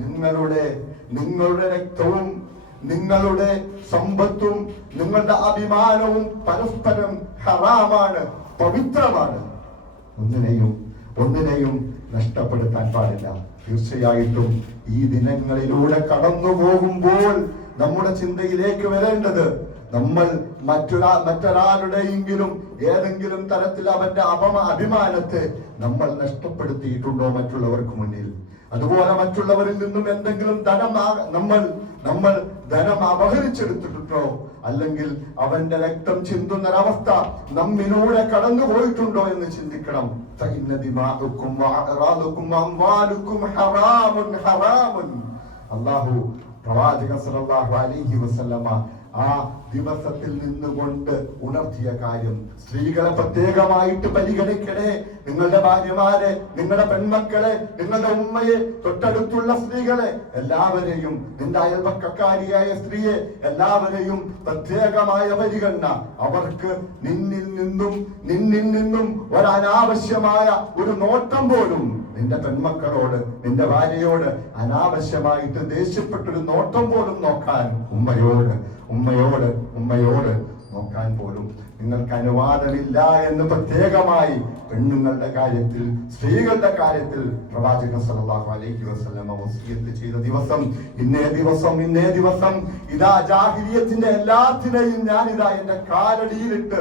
നിങ്ങളുടെ രക്തവും നിങ്ങളുടെ സമ്പത്തും നിങ്ങളുടെ അഭിമാനവും പരസ്പരം ഹറാമാണ്, പവിത്രമാണ്. ഒന്നിനെയും നഷ്ടപ്പെടുത്താൻ പാടില്ല. തീർച്ചയായിട്ടും ഈ ദിനങ്ങളിലൂടെ കടന്നു പോകുമ്പോൾ നമ്മുടെ ചിന്തയിലേക്ക് വരേണ്ടത്, നമ്മൾ മറ്റൊരാളുടെയെങ്കിലും ഏതെങ്കിലും തരത്തിൽ അവന്റെ അഭിമാനത്തെ നമ്മൾ നഷ്ടപ്പെടുത്തിയിട്ടുണ്ടോ മറ്റുള്ളവർക്ക് മുന്നിൽ? അതുപോലെ മറ്റുള്ളവരിൽ നിന്നും എന്തെങ്കിലും നമ്മൾ ധനം അപഹരിച്ചെടുത്തിട്ടുണ്ടോ? അല്ലെങ്കിൽ അവന്റെ രക്തം ചിന്തുന്നൊരവസ്ഥ നമ്മിലൂടെ കടന്നു പോയിട്ടുണ്ടോ എന്ന് ചിന്തിക്കണം. അല്ലാഹു പ്രവാചകൻ സല്ലല്ലാഹു അലൈഹി വസല്ലമ ആ ദിവസത്തിൽ നിന്നുകൊണ്ട് ഉണർത്തിയ കാര്യം, സ്ത്രീകളെ പ്രത്യേകമായിട്ട് പരിഗണിക്കണേ. നിങ്ങളുടെ ഭാര്യമാരെ, നിങ്ങളുടെ പെൺമക്കളെ, നിങ്ങളുടെ ഉമ്മയെ, തൊട്ടടുത്തുള്ള സ്ത്രീകളെ എല്ലാവരെയും, നിന്റെ അയൽപക്കക്കാരിയായ സ്ത്രീയെ എല്ലാവരെയും പ്രത്യേകമായ പരിഗണന. അവർക്ക് നിന്നിൽ നിന്നും ഒരനാവശ്യമായ ഒരു നോട്ടം പോലും, നിന്റെ പെൺമക്കളോട്, നിന്റെ ഭാര്യയോട് അനാവശ്യമായിട്ട് ദേഷ്യപ്പെട്ടൊരു നോട്ടം പോലും നോക്കാൻ ഉമ്മയോട് നോക്കാൻ പോലും നിങ്ങൾക്ക് അനുവാദമില്ല എന്ന് പ്രത്യേകമായി പെണ്ണുങ്ങളുടെ കാര്യത്തിൽ, സ്ത്രീകളുടെ കാര്യത്തിൽ പ്രവാചകൻ സല്ലല്ലാഹു അലൈഹി വസല്ലമ വസിയത്ത് ചെയ്ത ദിവസം, ഇന്നേ ദിവസം ഇതാ ജാഹിലിയത്തിന്റെ എല്ലാത്തിനെയും ഞാനിതാ എന്റെ കാലടിയിലിട്ട്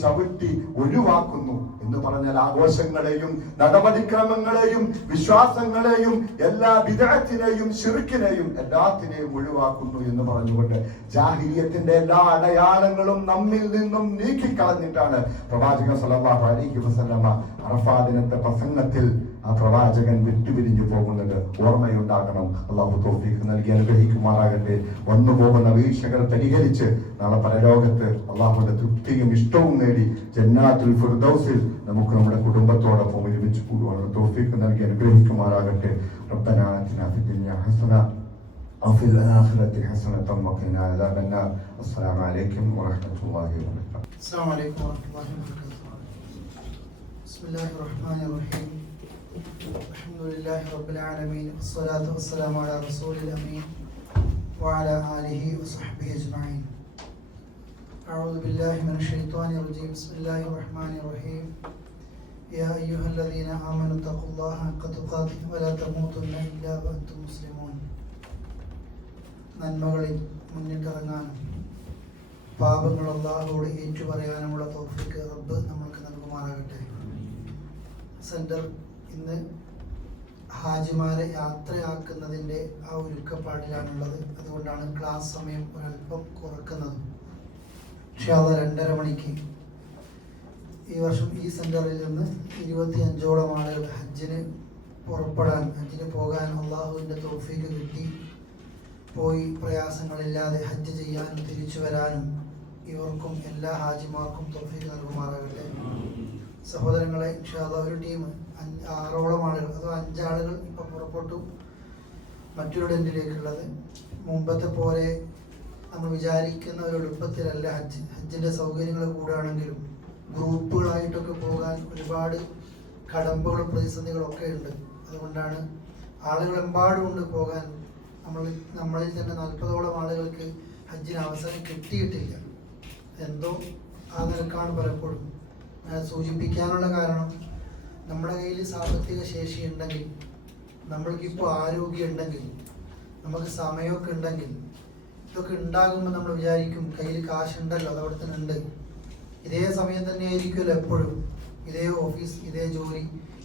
ചവിട്ടി ഒഴിവാക്കുന്നു എന്ന് പറഞ്ഞാൽ ആഘോഷങ്ങളെയും നടപടിക്രമങ്ങളെയും വിശ്വാസങ്ങളെയും എല്ലാ ബിദ്അത്തിനെയും ശിർക്കിനെയും എല്ലാത്തിനെയും ഒഴിവാക്കുന്നു എന്ന് പറഞ്ഞുകൊണ്ട് ജാഹിലിയത്തിന്റെ എല്ലാ അടയാളങ്ങളും നമ്മിൽ നിന്നും നീക്കിക്കളഞ്ഞിട്ടാണ് പ്രവാചകൻ സല്ലല്ലാഹു അലൈഹി വസല്ലമ അറഫാ ദിനത്തെ പ്രസംഗത്തിൽ ആ പ്രവാചകൻ വിട്ടുപിരിഞ്ഞു പോകുന്നത് ഓർമ്മയുണ്ടാകണം. അല്ലാഹു തൗഫീഖ് നൽകി അനുഗ്രഹിക്കുമാറാകട്ടെ. വന്നുപോകുന്ന വീഴ്ചകൾ പരിഹരിച്ച് നാളെ പരലോകത്ത് അല്ലാഹുവിന്റെ തൃപ്തിയും ഇഷ്ടവും നേടി ജന്നാത്തുൽ ഫിർദൗസിൽ നമുക്ക് നമ്മുടെ കുടുംബത്തോടൊപ്പം ഒരുമിച്ച് കൂടുവാനുള്ള തൗഫീഖ് നൽകി അനുഗ്രഹിക്കുമാറാകട്ടെ. റബ്ബനാ ആതിനാ ഫിദ്ദുനിയ ഹസന وفي الآخرة حسنة وقنا عذاب النار. السلام عليكم ورحمة الله وبركاته. السلام عليكم ورحمة الله وبركاته. بسم الله الرحمن الرحيم. الحمد لله رب العالمين، والصلاة والسلام على رسول الأمين وعلى آله وصحبه أجمعين. أعوذ بالله من الشيطان الرجيم بسم الله الرحمن الرحيم يا أيها الذين آمنوا اتقوا الله حق تقاته ولا تموتن إلا وأنتم مسلمون നന്മകളിൽ മുന്നിട്ടിറങ്ങാനും പാപങ്ങൾ അല്ലാഹുവോട് ഏറ്റുപറയാനുമുള്ള തൗഫീഖ് റബ്ബ് നമ്മൾക്ക് നൽകുമാറാകട്ടെ. സെന്റർ ഇന്ന് ഹാജിമാരെ യാത്രയാക്കുന്നതിൻ്റെ ആ ഒരുക്കപ്പാടിലാണുള്ളത്. അതുകൊണ്ടാണ് ക്ലാസ് സമയം ഒരല്പം കുറക്കുന്നത്. പക്ഷേ അത് 2:30 മണിക്ക് ഈ വർഷം ഈ സെന്ററിൽ നിന്ന് 25ഓളം ആളുകൾ ഹജ്ജിന് പോകാൻ അള്ളാഹുവിൻ്റെ തൗഫീഖ് കിട്ടി പോയി പ്രയാസങ്ങളില്ലാതെ ഹജ്ജ് ചെയ്യാനും തിരിച്ചു വരാനും ഇവർക്കും എല്ലാ ഹാജിമാർക്കും തൗഫീഖ് നൽകുമാറാകട്ടെ. സഹോദരങ്ങളെ, ഇൻഷാ അല്ലാഹ് ഒരു ടീം 6ഓളം ആളുകൾ അതോ 5 ആളുകൾ ഇപ്പം പുറപ്പെട്ടു മറ്റൊരു ടെൻറ്റിലേക്കുള്ളത്. മുമ്പത്തെ പോലെ നമ്മൾ വിചാരിക്കുന്ന ഒരു എളുപ്പത്തിലല്ല ഹജ്ജിൻ്റെ സൗകര്യങ്ങൾ കൂടുകയാണെങ്കിലും ഗ്രൂപ്പുകളായിട്ടൊക്കെ പോകാൻ ഒരുപാട് കടമ്പകളും പ്രതിസന്ധികളൊക്കെ ഉണ്ട്. അതുകൊണ്ടാണ് ആളുകളെമ്പാടും ഉണ്ട് പോകാൻ. നമ്മളിൽ തന്നെ 40ഓളം ആളുകൾക്ക് ഹജ്ജിന് അവസരം കിട്ടിയിട്ടില്ല. എന്തോ ആ നിലക്കാണ് പലപ്പോഴും. സൂചിപ്പിക്കാനുള്ള കാരണം, നമ്മുടെ കയ്യിൽ സാമ്പത്തിക ശേഷി ഉണ്ടെങ്കിൽ, നമ്മൾക്കിപ്പോൾ ആരോഗ്യം ഉണ്ടെങ്കിൽ, നമുക്ക് സമയമൊക്കെ ഉണ്ടെങ്കിൽ, ഇതൊക്കെ ഉണ്ടാകുമ്പോൾ നമ്മൾ വിചാരിക്കും കയ്യിൽ കാശുണ്ടല്ലോ, അത് അവിടെ തന്നെ ഉണ്ട്. ഇതേ സമയം തന്നെ ആയിരിക്കുമല്ലോ എപ്പോഴും. ഇതേ ഓഫീസ്, ഇതേ ജോലി,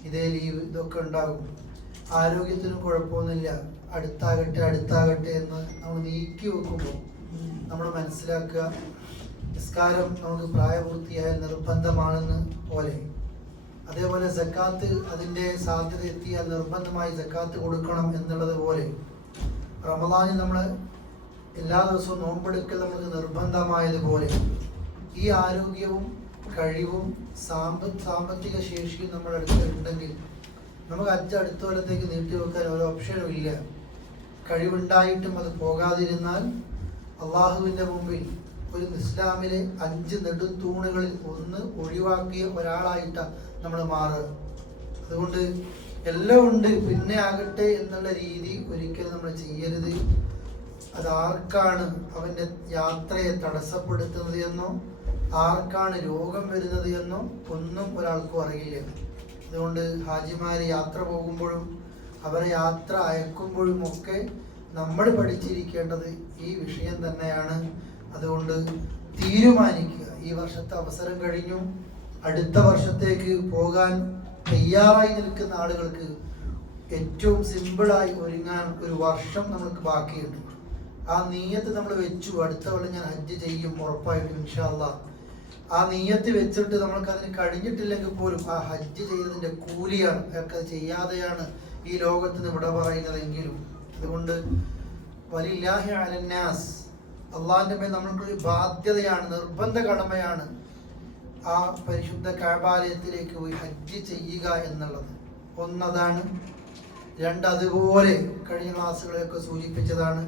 ഇതേ ലീവ്, ഇതൊക്കെ ഉണ്ടാകും. ആരോഗ്യത്തിനും കുഴപ്പമൊന്നുമില്ല. അടുത്താകട്ടെ എന്ന് നമ്മൾ നീക്കി വെക്കുമ്പോൾ നമ്മൾ മനസ്സിലാക്കുക, നിസ്കാരം നമുക്ക് പ്രായപൂർത്തിയായാൽ നിർബന്ധമാണെന്ന് പോലെ. അതേപോലെ സക്കാത്ത് അതിൻ്റെ സാധ്യത എത്തിയാൽ നിർബന്ധമായി സക്കാത്ത് കൊടുക്കണം എന്നുള്ളത് പോലെ, റമദാനിൽ നമ്മൾ എല്ലാ ദിവസവും നോമ്പെടുക്കൽ നമുക്ക് നിർബന്ധമായതുപോലെ ഈ ആരോഗ്യവും കഴിവും സാമ്പത്തിക ശേഷിയും നമ്മുടെ അടുത്തുണ്ടെങ്കിൽ നമുക്ക് അടുത്ത കൊല്ലത്തേക്ക് നീട്ടിവെക്കാൻ ഒരു ഓപ്ഷനും ഇല്ല. കഴിവുണ്ടായിട്ടും അത് പോകാതിരുന്നാൽ അള്ളാഹുവിൻ്റെ മുമ്പിൽ ഒരു ഇസ്ലാമിലെ 5 നെടുംതൂണുകളിൽ ഒന്ന് ഒഴിവാക്കിയ ഒരാളായിട്ടാണ് നമ്മൾ മാറുക. അതുകൊണ്ട് എല്ലാം ഉണ്ട് പിന്നെ ആകട്ടെ എന്നുള്ള രീതി ഒരിക്കലും നമ്മൾ ചെയ്യരുത്. അതാർക്കാണ് അവൻ്റെ യാത്രയെ തടസ്സപ്പെടുത്തുന്നത് എന്നോ ആർക്കാണ് രോഗം വരുന്നത് എന്നോ ഒന്നും ഒരാൾക്കും അറിയില്ല. അതുകൊണ്ട് ഹാജിമാർ യാത്ര പോകുമ്പോഴും അവരെ യാത്ര അയക്കുമ്പോഴും ഒക്കെ നമ്മൾ പഠിച്ചിരിക്കേണ്ടത് ഈ വിഷയം തന്നെയാണ്. അതുകൊണ്ട് തീരുമാനിക്കുക, ഈ വർഷത്തെ അവസരം കഴിഞ്ഞു, അടുത്ത വർഷത്തേക്ക് പോകാൻ തയ്യാറായി നിൽക്കുന്ന ആളുകൾക്ക് ഏറ്റവും സിമ്പിളായി ഒരുങ്ങാൻ ഒരു വർഷം നമുക്ക് ബാക്കിയുണ്ട്. ആ നീയത്ത് നമ്മൾ വെച്ചു, അടുത്ത കൊല്ലം ഞാൻ ഹജ്ജ് ചെയ്യും ഉറപ്പായിട്ടും ഇൻഷാ അല്ലാഹ്. ആ നീയത്ത് വെച്ചിട്ട് നമ്മൾക്ക് അതിന് കഴിഞ്ഞിട്ടില്ലെങ്കിൽ പോലും ആ ഹജ്ജ് ചെയ്തതിൻ്റെ കൂലിയാണ്, അയാൾക്കത് ചെയ്യാതെയാണ് ഈ ലോകത്ത് നിന്ന് വിട പറയുന്നതെങ്കിലും. അതുകൊണ്ട് വലില്ലാഹി അലന്നാസ്, അള്ളാഹിൻ്റെ മേൽ നമ്മൾക്കൊരു ബാധ്യതയാണ്, നിർബന്ധ കടമയാണ് ആ പരിശുദ്ധ കഅബാലയത്തിലേക്ക് പോയി ഹജ്ജ് ചെയ്യുക എന്നുള്ളത്. ഒന്നതാണ്. 2, അതുപോലെ കഴിഞ്ഞ ക്ലാസ്സുകളെയൊക്കെ സൂചിപ്പിച്ചതാണ്,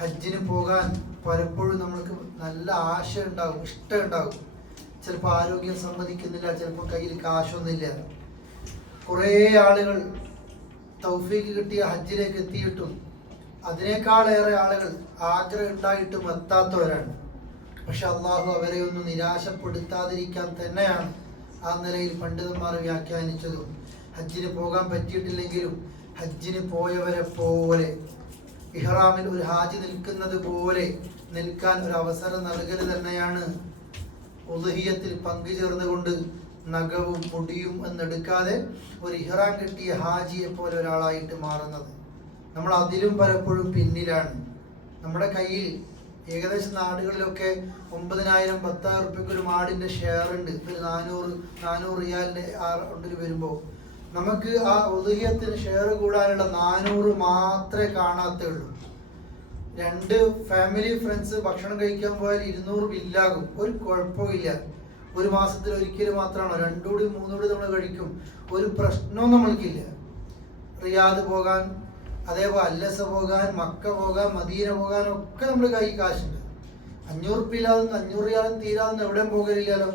ഹജ്ജിന് പോകാൻ പലപ്പോഴും നമ്മൾക്ക് നല്ല ആശ ഉണ്ടാകും, ഇഷ്ടം ഉണ്ടാകും. ചിലപ്പോൾ ആരോഗ്യം സമ്മതിക്കുന്നില്ല, ചിലപ്പോൾ കയ്യിൽ കാശൊന്നുമില്ല. കുറേ ആളുകൾ തൗഫീഖ് കിട്ടിയ ഹജ്ജിലേക്ക് എത്തിയിട്ടും അതിനേക്കാളേറെ ആളുകൾ ആഗ്രഹം ഉണ്ടായിട്ടും എത്താത്തവരാണ്. പക്ഷെ അള്ളാഹു അവരെ ഒന്നും നിരാശപ്പെടുത്താതിരിക്കാൻ തന്നെയാണ് ആ നിലയിൽ പണ്ഡിതന്മാർ വ്യാഖ്യാനിച്ചതും. ഹജ്ജിന് പോകാൻ പറ്റിയിട്ടില്ലെങ്കിലും ഹജ്ജിന് പോയവരെ പോലെ ഇഹ്റാമിൽ ഒരു ഹാജി നിൽക്കുന്നത് പോലെ നിൽക്കാൻ ഒരു അവസരം നൽകൽ തന്നെയാണ് ഉദ്ഹിയ്യത്തിൽ പങ്കുചേർന്നുകൊണ്ട് നഖവും മുടിയും എന്നെടുക്കാതെ ഒരു ഇഹ്റാം കിട്ടിയ ഹാജിയെ പോലെ ഒരാളായിട്ട് മാറുന്നത്. നമ്മൾ അതിലും പലപ്പോഴും പിന്നിലാണ്. നമ്മുടെ കയ്യിൽ ഏകദേശം നാടുകളിലൊക്കെ 9,000 10,000 റുപ്യക്ക് ഒരു മാടിൻ്റെ ഷെയർ ഉണ്ട്. ഒരു 400 റിയാലിൻ്റെ ഉണ്ടിൽ വരുമ്പോൾ നമുക്ക് ആ ഉദ്ഹിയ്യത്തിന് ഷെയർ കൂടാനുള്ള 400 മാത്രമേ കാണാത്തുള്ളൂ. 2 ഫാമിലി ഫ്രണ്ട്സ് ഭക്ഷണം കഴിക്കാൻ പോയാൽ 200 ബില്ലാകും. ഒരു കുഴപ്പമില്ല. ഒരു മാസത്തിൽ ഒരിക്കലും മാത്രമാണോ 2 കൂടി 3 കൂടി നമ്മൾ കഴിക്കും, ഒരു പ്രശ്നവും നമ്മൾക്കില്ല. റിയാദ് പോകാൻ, അതേപോലെ അല്ലസ പോകാൻ, മക്ക പോകാൻ, മദീന പോകാൻ ഒക്കെ നമ്മൾ കൈ കാശുണ്ട്. 500 റുപ്യയില്ലാതെ 500 റിയാലും തീരാതെ എവിടെയും പോകലില്ലല്ലോ.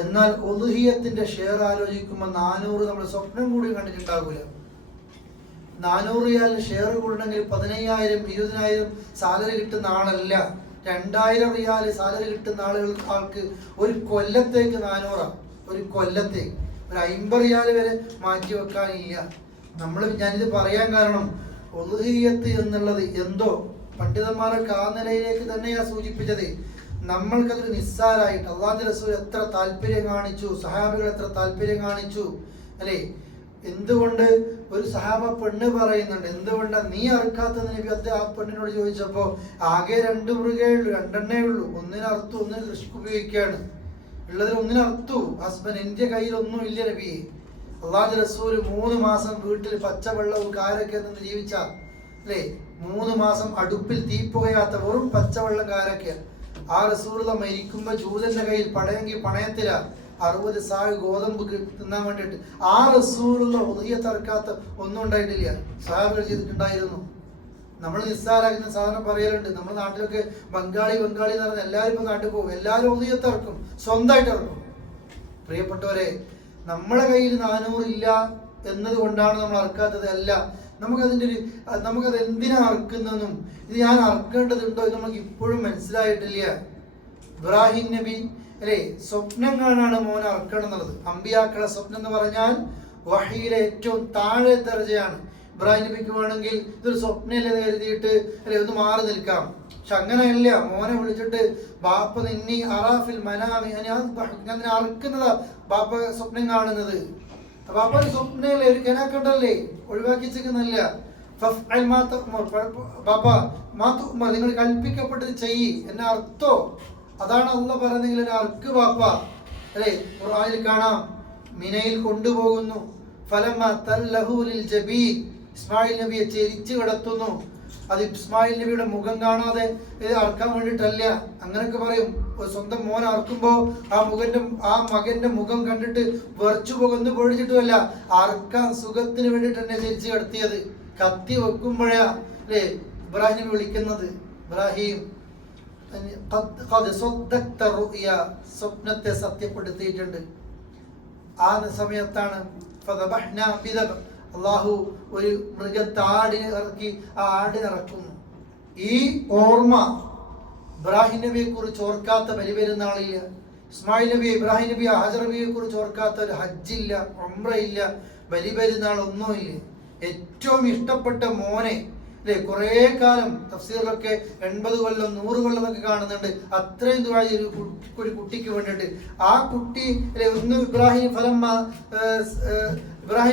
എന്നാൽ ഉദ്ഹിയ്യത്തിന്റെ ഷെയർ ആലോചിക്കുമ്പോൾ 400 നമ്മൾ സ്വപ്നം കൂടി കണ്ടിട്ടുണ്ടാകില്ല. 400 റിയാലിന് ഷെയർ കൂടണമെങ്കിൽ 15,000 20,000 സാലറി കിട്ടുന്ന ആളല്ല 2000 റിയാല് സാലറി കിട്ടുന്ന ആൾക്ക് ഒരു കൊല്ലത്തേക്ക് 400, ഒരു കൊല്ലത്തേക്ക് ഒരു 50 റിയാല് വരെ മാറ്റി വെക്കാനില്ല. ഞാനിത് പറയാൻ കാരണം ഉദ്ഹിയ്യത്ത് എന്നുള്ളത് എന്തോ പണ്ഡിതന്മാരൊക്കെ ആ നിലയിലേക്ക് തന്നെയാ സൂചിപ്പിച്ചത്. നമ്മൾക്കതൊരു നിസ്സാരായിട്ട് അള്ളാഹുവിന്റെ റസൂൽ എത്ര താല്പര്യം കാണിച്ചു, സഹാബികൾ എത്ര താല്പര്യം കാണിച്ചു അല്ലേ? എന്തുകൊണ്ട് ഒരു സഹാബ പെണ്ണ് പറയുന്നുണ്ട്, എന്തുകൊണ്ടാ നീ അറുക്കാത്തത് നബി? അത് ആ പെണ്ണിനോട് ചോദിച്ചപ്പോ ആകെ 2 മൃഗേ ഉള്ളൂ, 2 ഉള്ളൂ, ഒന്നിനെ അറുത്തു, ഒന്നിന് കൃഷിക്ക് ഉപയോഗിക്കുകയാണ് ഉള്ളതിൽ, ഒന്നിനെ അറുത്തു. ഹസ്ബൻഡ്, എന്റെ കയ്യിൽ ഒന്നും ഇല്ല നബി. അള്ളാഹുവിന്റെ റസൂൽ 3 മാസം വീട്ടിൽ പച്ചവെള്ളവും കാരൊക്കെ നിന്ന് ജീവിച്ച അല്ലേ? 3 മാസം അടുപ്പിൽ തീപ്പുകയാത്ത വെറും പച്ചവെള്ളം കാരൊക്കെ. ആ റസൂൽ മരിക്കുമ്പോ ജൂതന്റെ കയ്യിൽ പണയത്തില 60 സാഴ് ഗോതമ്പ് തിന്നാൻ വേണ്ടിയിട്ട്. ആ റസൂലുള്ള ഉദ്ഹിയ്യത്ത് അറുക്കാത്ത ഒന്നും ഉണ്ടായിട്ടില്ല, സഹാബികൾ ചെയ്തിട്ടുണ്ടായിരുന്നു. നമ്മൾ നിസ്സാരാക്കുന്ന സാധനം പറയലുണ്ട്. നമ്മുടെ നാട്ടിലൊക്കെ ബംഗാളി എന്ന് പറഞ്ഞാൽ എല്ലാവരും ഇപ്പൊ നാട്ടിൽ പോകും, എല്ലാവരും ഉദ്ഹിയ്യത്ത് ഇറക്കും, സ്വന്തമായിട്ട് ഇറക്കും. പ്രിയപ്പെട്ടവരെ, നമ്മളെ കയ്യിൽ 400 ഇല്ല എന്നതുകൊണ്ടാണ് നമ്മൾ അറക്കാത്തത് അല്ല. നമുക്കത് എന്തിനാ അറക്കുന്നതെന്നും ഇത് ഞാൻ അറക്കേണ്ടതുണ്ടോ എന്ന് നമുക്ക് ഇപ്പോഴും മനസ്സിലായിട്ടില്ല. ഇബ്രാഹിം നബി അല്ലേ, സ്വപ്നം കാണാണ് മോനെ അറക്കണം എന്നുള്ളത്. അമ്പിയാക്കളുടെ സ്വപ്നം എന്ന് പറഞ്ഞാൽ വഹയിലെ ഏറ്റവും താഴെ ദർജയാണ്. ഇബ്രാഹിം നബിക്ക് വേണമെങ്കിൽ ഇതൊരു സ്വപ്നമില്ലെന്ന് കരുതിയിട്ട് അല്ലെ ഒന്ന് മാറി നിൽക്കാം. പക്ഷെ അങ്ങനെയല്ല. മോനെ വിളിച്ചിട്ട് ബാപ്പ നിന്നി അറാഫിൽ മനാമി, ഞാൻ അറക്കുന്നതാ ബാപ്പ സ്വപ്നം കാണുന്നത്. ബാപ്പ ഒരു സ്വപ്നല്ലേ, ഒരു കനാക്കണ്ടല്ലേ, ഒഴിവാക്കിച്ചെന്നല്ല. ബാപ്പ നിങ്ങൾ കൽപ്പിക്കപ്പെട്ടത് ചെയ്യ്, എന്നെ അർത്ഥോ, അതാണ് അള്ളാഹ് പറയുന്നെങ്കിൽ എന്നെ അർക്ക് ബാപ്പ അല്ലേ. ഖുർആനിൽ കാണാം, മിനയിൽ കൊണ്ടുപോകുന്നു. ഫലമ്മ തല്ലഹു ലിൽ ജബീൻ, ഇസ്മായിൽ നബിയെ ചെരിച്ചു കിടത്തുന്നു. അത് ഇസ്മായിൽ നബിയുടെ മുഖം കാണാതെ ഇത് അറക്കാൻ വേണ്ടിയിട്ടല്ല. അങ്ങനെയൊക്കെ പറയും. സ്വന്തം മോനെ അറക്കുമ്പോ ആ മകന്റെ മുഖം കണ്ടിട്ട് വെറച്ചു പോകുന്നു പൊഴിച്ചിട്ടുമല്ല, അറക്കാൻ സുഖത്തിന് വേണ്ടിയിട്ട് തന്നെ ചെരിച്ചു കിടത്തിയത്. കത്തി വെക്കുമ്പോഴാ അല്ലേ ഇബ്രാഹിം നബി വിളിക്കുന്നത്, ഇബ്രാഹിം സ്വപ്നത്തെ സത്യപ്പെടുത്തിയിട്ടുണ്ട്. ആ സമയത്താണ് അള്ളാഹു ഒരു മൃഗത്തെ ആടിനെ ഇറക്കി, ആ ആടിനിറക്കുന്നു. ഈ ഓർമ്മ ഇബ്രാഹിം നബിയെ കുറിച്ച് ഓർക്കാത്ത ബലിപെരുന്നാളില്ല. ഇസ്മായിൽ നബി, ഇബ്രാഹിം നബി, ഹാജർ നബിയെ കുറിച്ച് ഓർക്കാത്ത ഒരു ഹജ്ജില്ല, ഉംറയില്ല, ബലിപെരുന്നാൾ ഒന്നുമില്ല. ഏറ്റവും ഇഷ്ടപ്പെട്ട മോനെ അല്ലെ, കുറേ കാലം തഫ്സീറിലൊക്കെ 80 കൊല്ലം 100 കൊല്ലം എന്നൊക്കെ കാണുന്നുണ്ട്. അത്രയും ദുആ ഒരു കുട്ടിക്ക് വേണ്ടിയിട്ട്. ആ കുട്ടി അല്ലെ ഒന്ന് ഇബ്രാഹിം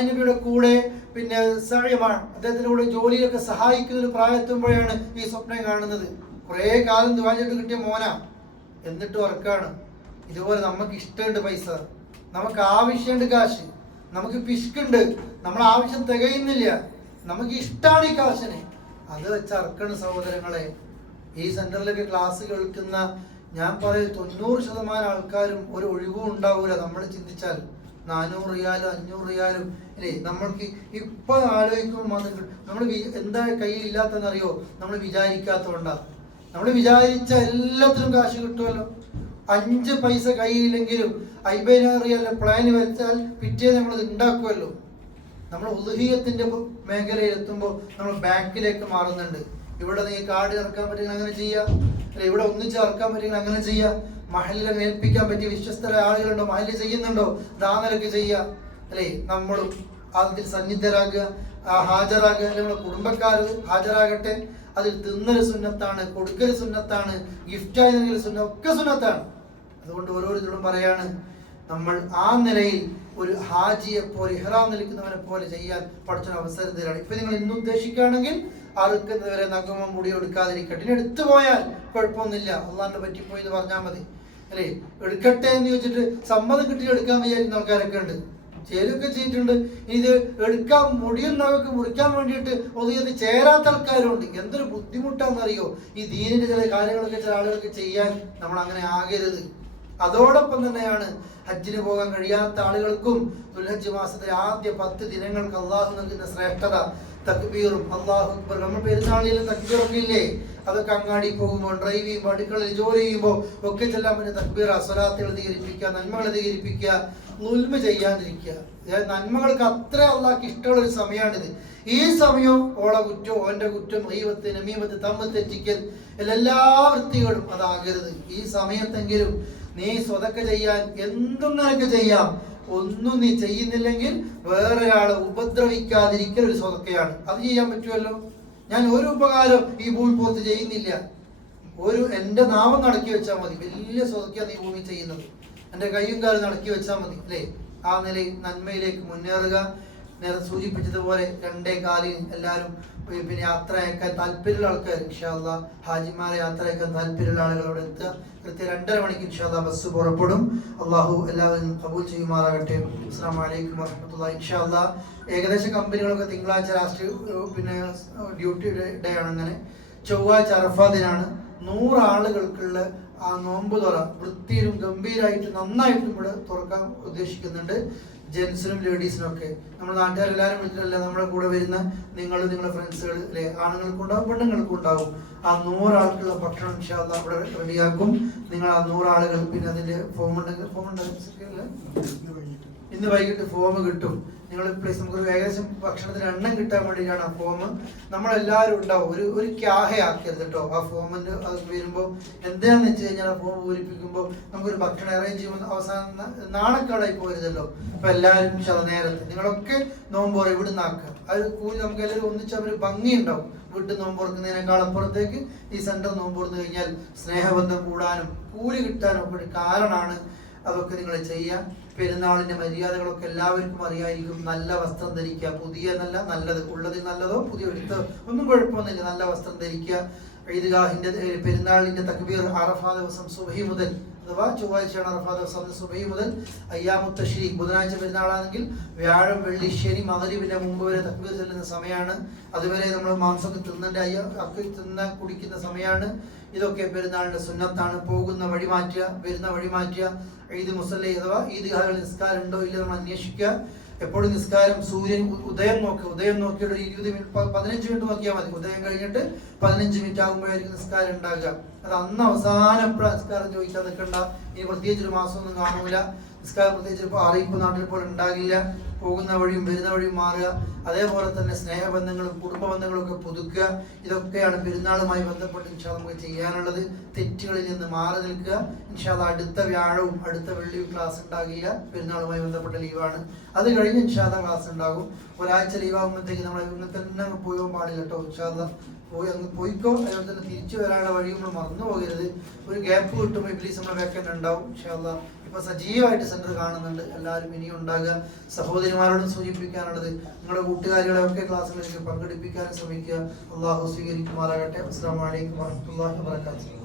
നബിയുടെ കൂടെ പിന്നെ സഅയമാണ്, അദ്ദേഹത്തിന്റെ കൂടെ ജോലിയൊക്കെ സഹായിക്കുന്ന ഒരു പ്രായത്തുമ്പോഴാണ് ഈ സ്വപ്നം കാണുന്നത്. കുറേ കാലം ദുആ ചെയ്തിട്ട് കിട്ടിയ മോനാ, എന്നിട്ട് വർക്കാണ്. ഇതുപോലെ നമുക്ക് ഇഷ്ടമുണ്ട് പൈസ, നമുക്ക് ആവശ്യമുണ്ട് കാശ്, നമുക്ക് പിശുക്കുണ്ട്, നമ്മളെ ആവശ്യം തികയുന്നില്ല, നമുക്ക് ഇഷ്ടമാണ് ഈ കാശിനെ, അത് വെച്ച് അറക്കണ സഹോദരങ്ങളെ. ഈ സെന്ററിലൊക്കെ ക്ലാസ് കേൾക്കുന്ന ഞാൻ പറയും 90% ആൾക്കാരും ഒരു ഒഴിവും ഉണ്ടാവൂല. നമ്മൾ ചിന്തിച്ചാൽ 400 റിയാലും 500 റിയാലും അല്ലേ, നമ്മൾക്ക് ഇപ്പൊ ആലോചിക്കുമ്പോൾ മാത്രം നമ്മൾ എന്താ കയ്യിൽ ഇല്ലാത്തതെന്നറിയോ, നമ്മൾ വിചാരിക്കാത്തതുകൊണ്ടാ. നമ്മൾ വിചാരിച്ച എല്ലാത്തിനും കാശ് കിട്ടുമല്ലോ. 5 പൈസ കയ്യിലെങ്കിലും 50,000 റിയാലിന്റെ പ്ലാൻ വെച്ചാൽ പിറ്റേന്ന് നമ്മളത് ഉണ്ടാക്കുമല്ലോ. നമ്മൾ ഉദ്ഹിയ്യത്തിന്റെ മേഖലയിൽ എത്തുമ്പോൾ നമ്മൾ ബാക്കിലേക്ക് മാറുന്നുണ്ട്. ഇവിടെ നിങ്ങൾക്ക് ആട് ഇറക്കാൻ പറ്റുമെങ്കിൽ അങ്ങനെ ചെയ്യാം, അല്ലെ ഇവിടെ ഒന്നിച്ച് ഇറക്കാൻ പറ്റുമെങ്കിൽ അങ്ങനെ ചെയ്യാം. മഹലിനെ ഏൽപ്പിക്കാൻ പറ്റിയ വിശ്വസ്തരായ ആളുകളുണ്ടോ, മഹല് ചെയ്യുന്നുണ്ടോ, ദാനലൊക്കെ ചെയ്യുക അല്ലെ. നമ്മളും അതിൽ സന്നിധരാകുക, ഹാജരാകുക, നമ്മുടെ കുടുംബക്കാർ ഹാജരാകട്ടെ. അതിൽ തിന്നൽ സുന്നത്താണ്, കൊടുക്കൽ സുന്നത്താണ്, ഗിഫ്റ്റായി നൽകൽ ഒക്കെ സുന്നത്താണ്. അതുകൊണ്ട് ഓരോരുത്തരും പറയാണ്, നമ്മൾ ആ നിലയിൽ ഒരു ഹാജിയെ പോലെ ഇഹ്റാം നിൽക്കുന്നവനെ പോലെ ചെയ്യാൻ പഠിച്ച അവസരം തരാണ്. ഇപ്പൊ നിങ്ങൾ ഇന്ന് ഉദ്ദേശിക്കുകയാണെങ്കിൽ അറുക്കുന്നവരെ നഖമോ മുടി എടുക്കാതിരിക്കട്ടെ. ഇനി എടുത്തു പോയാൽ കുഴപ്പമൊന്നുമില്ല, അള്ളാഹിനെ പറ്റിപ്പോയി എന്ന് പറഞ്ഞാൽ മതി അല്ലേ. എടുക്കട്ടെ എന്ന് ചോദിച്ചിട്ട് സമ്മതം കിട്ടി എടുക്കാൻ വിചാരിക്കുന്ന ആൾക്കാരൊക്കെ ഉണ്ട്, ചേരൊക്കെ ചെയ്തിട്ടുണ്ട്. ഇത് എടുക്കാൻ മുടിയും നഖമൊക്കെ മുറിക്കാൻ വേണ്ടിയിട്ട് ഒതുങ്ങി ചേരാത്ത ആൾക്കാരും ഉണ്ട്. എന്തൊരു ബുദ്ധിമുട്ടാണെന്നറിയോ ഈ ദീനിന്റെ ചില കാര്യങ്ങളൊക്കെ ചില ആളുകൾക്ക് ചെയ്യാൻ. നമ്മൾ അങ്ങനെ ആകരുത്. അതോടൊപ്പം തന്നെയാണ് ഹജ്ജിന് പോകാൻ കഴിയാത്ത ആളുകൾക്കും ദുൽഹജ്ജ് മാസത്തിലെ ആദ്യ 10 ദിനങ്ങൾക്ക് അള്ളാഹു നൽകുന്ന ശ്രേഷ്ഠത തക്ബീറും അല്ലാഹു അക്ബർ. നമ്മൾ പെരുന്നാളിലെ തക്ബീറൊക്കെ ഇല്ലേ, അതൊക്കെ അങ്ങാടി പോകുമ്പോൾ, ഡ്രൈവ് ചെയ്യുമ്പോൾ, അടുക്കളയിൽ ജോലി ചെയ്യുമ്പോൾ ഒക്കെ ചെല്ലാൻ പറ്റുന്ന തക്ബീറ. സ്വലാത്തുകൾ അധികരിപ്പിക്കുക, നന്മകൾ അധികരിപ്പിക്കുക, നുൽമ ചെയ്യാതിരിക്കുക. നന്മകൾക്ക് അത്ര അള്ളാഹ്ക്ക് ഇഷ്ടമുള്ള ഒരു സമയമാണിത്. ഈ സമയം ഓള കുറ്റം, ഓന്റെ കുറ്റം, ഗീബത്ത്, നമീമത്ത്, തമ്മ് തെറ്റിക്കൽ, എല്ലാ വൃത്തികളും അതാകരുത്. ഈ സമയത്തെങ്കിലും നീ സ്വതക്ക ചെയ്യാൻ എന്തും നിനക്ക് ചെയ്യാം. ഒന്നും നീ ചെയ്യുന്നില്ലെങ്കിൽ വേറൊരാളെ ഉപദ്രവിക്കാതിരിക്കൽ ഒരു സ്വതക്കയാണ്. അത് ചെയ്യാൻ പറ്റുമല്ലോ. ഞാൻ ഒരു ഉപകാരം ഈ ഭൂമി പുറത്ത് ചെയ്യുന്നില്ല, എൻ്റെ നാമം നടക്കി വെച്ചാൽ മതി. വലിയ സ്വതക്കാണ് ഈ ഭൂമി ചെയ്യുന്നത്. എൻ്റെ കൈയും കാലും നടക്കി വെച്ചാൽ മതി അല്ലേ. ആ നിലയിൽ നന്മയിലേക്ക് മുന്നേറുക. നേരെ സൂചിപ്പിച്ചതുപോലെ 2 കാലിൽ എല്ലാവരും പിന്നെ യാത്ര അയക്കാൻ താല്പര്യമുള്ള ആൾക്കാർ ഇൻഷാ അല്ലാഹ്, ഹാജിമാരെ യാത്ര അയക്കാൻ താല്പര്യമുള്ള ആളുകളോട് എത്തുക. കൃത്യം 2:30 മണിക്ക് ഇൻഷാ അല്ലാഹ് ബസ് പുറപ്പെടും. അള്ളാഹു എല്ലാവരും കബൂൽ ചെയ്യുമാറാകട്ടെ. അസ്സലാമു അലൈക്കും വറഹ്മത്തുള്ളാഹി. ഇൻഷാ അല്ലാഹ് ഏകദേശം കമ്പനികളൊക്കെ തിങ്കളാഴ്ച ലാസ്റ്റ് പിന്നെ ഡ്യൂട്ടി ഡേ ആണ്. അങ്ങനെ ചൊവ്വാഴ്ച അറഫാ ദിനാണ്. 100 ആളുകൾക്കുള്ള ആ നോമ്പ് തുറ വൃത്തിയിലും ഗംഭീരമായിട്ട് നന്നായിട്ടും ഇവിടെ തുറക്കാൻ ഉദ്ദേശിക്കുന്നുണ്ട്. ജെൻസിനും ലേഡീസിനും ഒക്കെ നമ്മുടെ നാട്ടുകാരെല്ലാവരും വിളിച്ചിട്ടല്ല, നമ്മുടെ കൂടെ വരുന്ന നിങ്ങളും നിങ്ങളുടെ ഫ്രണ്ട്സുകൾ അല്ലെ, ആണുങ്ങൾക്കും ഉണ്ടാവും പെണ്ണുങ്ങൾക്കും ഉണ്ടാവും. ആ 100 ആൾക്കുള്ള ഭക്ഷണം ഇൻഷാ അല്ലാഹ് ഇവിടെ റെഡിയാക്കും. നിങ്ങൾ ആ 100 ആളുകൾ പിന്നെ അതിന്റെ ഫോം ഉണ്ടെങ്കിൽ ഇന്ന് വൈകിട്ട് ഫോം കിട്ടും. നിങ്ങൾ പ്ലീസ് നമുക്ക് ഏകദേശം ഭക്ഷണത്തിന് എണ്ണം കിട്ടാൻ വേണ്ടിയിട്ടാണ് ആ ഫോം. നമ്മളെല്ലാവരും ഉണ്ടാവും. ഒരു ക്യാഹയാക്കരുത് കേട്ടോ. ആ ഫോമിന്റെ അത് വരുമ്പോൾ എന്താണെന്ന് വെച്ച് കഴിഞ്ഞാൽ ആ ഫോം പൂരിപ്പിക്കുമ്പോൾ നമുക്കൊരു ഭക്ഷണം അറേഞ്ച് ചെയ്യുമ്പോൾ അവസാനം നാണക്കേടായി പോരുതല്ലോ. അപ്പൊ എല്ലാവരും നേരത്തെ നിങ്ങളൊക്കെ നോമ്പോറ് ഇവിടുന്ന് ആക്കുക. അത് കൂലി നമുക്ക് എല്ലാവരും ഒന്നിച്ച് ഒരു ഭംഗി ഉണ്ടാവും. വീട്ടിൽ നോമ്പോർക്കുന്നതിനേക്കാൾ അപ്പുറത്തേക്ക് ഈ സെന്റർ നോമ്പോർന്നു കഴിഞ്ഞാൽ സ്നേഹബന്ധം കൂടാനും കൂലി കിട്ടാനും ഒക്കെ കാരണമാണ്. അതൊക്കെ നിങ്ങൾ ചെയ്യുക. പെരുന്നാളിന്റെ മര്യാദകളൊക്കെ എല്ലാവർക്കും അറിയായിരിക്കും. നല്ല വസ്ത്രം ധരിക്കുക, പുതിയ നല്ലത് ഉള്ളതിൽ നല്ലതോ പുതിയ എടുത്തോ ഒന്നും കുഴപ്പമൊന്നുമില്ല. നല്ല വസ്ത്രം ധരിക്കുക. ഈദ്ഗാഹിന്റെ പെരുന്നാളിന്റെ തക്ബീർ അറഫാ ദിവസം സുബഹി മുതൽ, അഥവാ ചൊവ്വാഴ്ചയാണ് അറഫാ ദിവസം, സുബഹി മുതൽ അയ്യാമുത്ത തശ്രീഖ് ബുധനാഴ്ച പെരുന്നാളാണെങ്കിൽ വ്യാഴം, വെള്ളി, ശനി മഗ്‌രിബിന്റെ മുമ്പ് വരെ തക്ബീർ ചെല്ലുന്ന സമയമാണ്. അതുവരെ നമ്മൾ മാംസമൊക്കെ കുടിക്കുന്ന സമയമാണ്. ഇതൊക്കെ പെരുന്നാളിന്റെ സുന്നത്താണ്. പോകുന്ന വഴി മാറ്റുക, വരുന്ന വഴി മാറ്റുക. ഈദ് മുസല്ലി അഥവാ ഈദ്ഗാഹുകളിൽ നിസ്കാരം ഉണ്ടോ ഇല്ല നമ്മൾ അന്വേഷിക്കുക. എപ്പോഴും നിസ്കാരം സൂര്യൻ ഉദയം നോക്കുക. ഉദയം നോക്കിയിട്ട് ഒരു 15 മിനിറ്റ് നോക്കിയാൽ മതി. ഉദയം കഴിഞ്ഞിട്ട് 15 മിനിറ്റ് ആകുമ്പോഴായിരിക്കും നിസ്കാരം ഉണ്ടാകുക. അത് അന്ന് അവസാനം എപ്പോഴും നിസ്കാരം ചോദിക്കാൻ നിൽക്കണ്ട. ഇനി പ്രത്യേകിച്ച് ഒരു മാസമൊന്നും കാണൂല. നിസ്കാരം പ്രത്യേകിച്ച് അറിയിപ്പ് നാട്ടിൽ പോലെ ഉണ്ടാകില്ല. പോകുന്ന വഴിയും വരുന്ന വഴിയും മാറുക. അതേപോലെ തന്നെ സ്നേഹബന്ധങ്ങളും കുടുംബ ബന്ധങ്ങളും ഒക്കെ പുതുക്കുക. ഇതൊക്കെയാണ് പെരുന്നാളുമായി ബന്ധപ്പെട്ട് ഇൻഷാ അല്ലാഹ് നമുക്ക് ചെയ്യാനുള്ളത്. തെറ്റുകളിൽ നിന്ന് മാറി നിൽക്കുക. ഇൻഷാ അല്ലാഹ് അടുത്ത വ്യാഴവും അടുത്ത വെള്ളിയും ക്ലാസ് ഉണ്ടാകില്ല. പെരുന്നാളുമായി ബന്ധപ്പെട്ട ലീവാണ്. അത് കഴിഞ്ഞ് ഇൻഷാ അല്ലാഹ് ക്ലാസ് ഉണ്ടാകും. ഒരാഴ്ച ലീവാകുമ്പോഴത്തേക്ക് നമ്മൾ ഇങ്ങനെ തന്നെ പോകാൻ പാടില്ല കേട്ടോ. ഇൻഷാ അല്ലാഹ് പോയിക്കോ. അതുപോലെ തന്നെ തിരിച്ചു വരാനുള്ള വഴി നമ്മൾ മറന്നു പോകരുത്. ഒരു ഗ്യാപ്പ് കിട്ടുമ്പോൾ ഇബ്ലീസ് നമ്മുടെ വേക്കൻഡ് ഉണ്ടാവും. ഇൻഷാ അല്ലാഹ് ഇപ്പൊ സജീവമായിട്ട് സെന്റർ കാണുന്നുണ്ട്. എല്ലാവരും ഇനിയും ഉണ്ടാകുക. സഹോദരിമാരോടും സൂചിപ്പിക്കാനുള്ളത് നിങ്ങളുടെ കൂട്ടുകാരികളെ ഒക്കെ ക്ലാസ്സുകളിലേക്ക് പങ്കെടുപ്പിക്കാൻ ശ്രമിക്കുക. അള്ളാഹു സ്വീകരിക്കുമാറാകട്ടെ. അസ്സലാമു അലൈക്കും വറഹ്മത്തുള്ളാഹി വബറകാതുഹു.